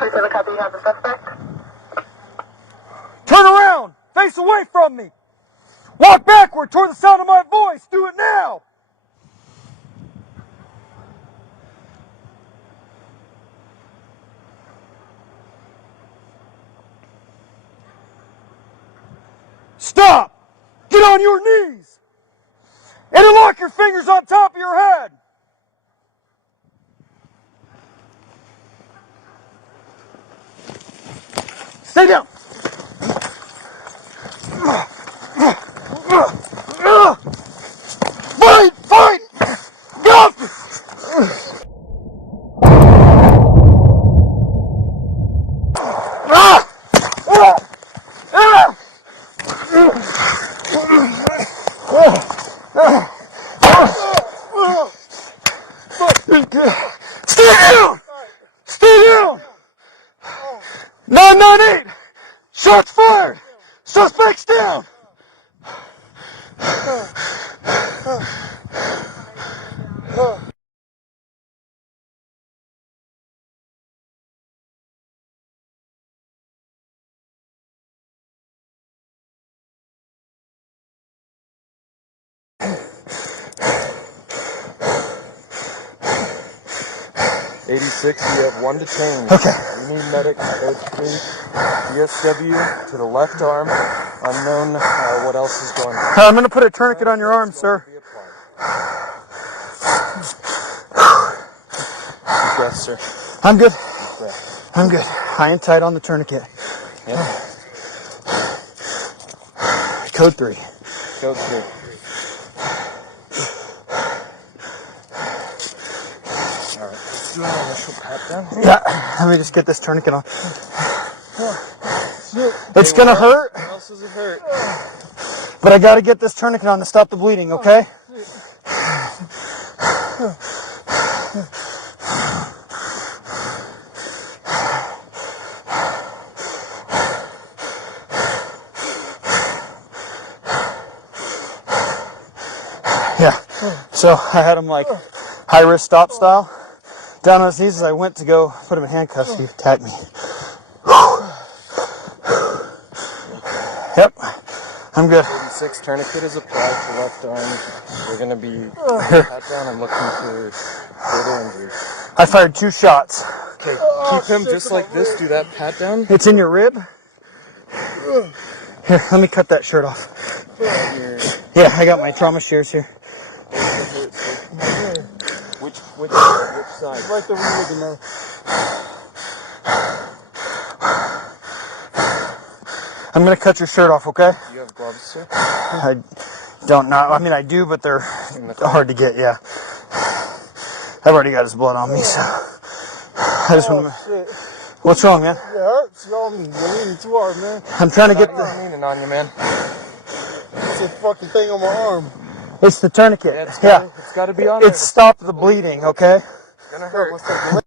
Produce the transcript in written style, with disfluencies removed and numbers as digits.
37 copy, you have the suspect. Turn around! Face away from me! Walk backward toward the sound of my voice! Do it now! Stop! Get on your knees! And lock your fingers on top of your head! Stay down! Fight! Fight! Go! Stay down! Stay down! 998! Shots fired! Suspects down! '86, you have 1 detained. Okay. You need medic code 3, DSW to the left arm. Unknown what else is going on. I'm going to put a tourniquet on your arm, sir. Yes, sir. I'm good. Yeah. I'm good. High and tight on the tourniquet. Yep. Code 3. Code 3. Alright, let's do an initial pat down. Yeah, let me just get this tourniquet on. It's gonna hurt. What else does it hurt? But I gotta get this tourniquet on to stop the bleeding, okay? Yeah, so I had him like high risk stop style. Down on his knees as I went to go put him in handcuffs, he attacked me. Yep, I'm good. 86 tourniquet is applied to left arm. We're going to be pat down and looking for further injuries. I fired 2 shots. Okay, keep him just like this. Do that pat down. It's in your rib? Here, let me cut that shirt off. Yeah, I got my trauma shears here. Which side? Right there, we're looking there. I'm gonna cut your shirt off, okay? Do you have gloves, sir? I don't know. I mean, I do, but they're hard to get, yeah. I've already got his blood on me, so. I just want to. What's wrong, man? It hurts. You're leaning too hard, man. I'm trying to get I'm leaning on you, man. It's a fucking thing on my arm. It's the tourniquet. Yeah, it's gotta be on It's stopped the bleeding, okay? It's gonna hurt.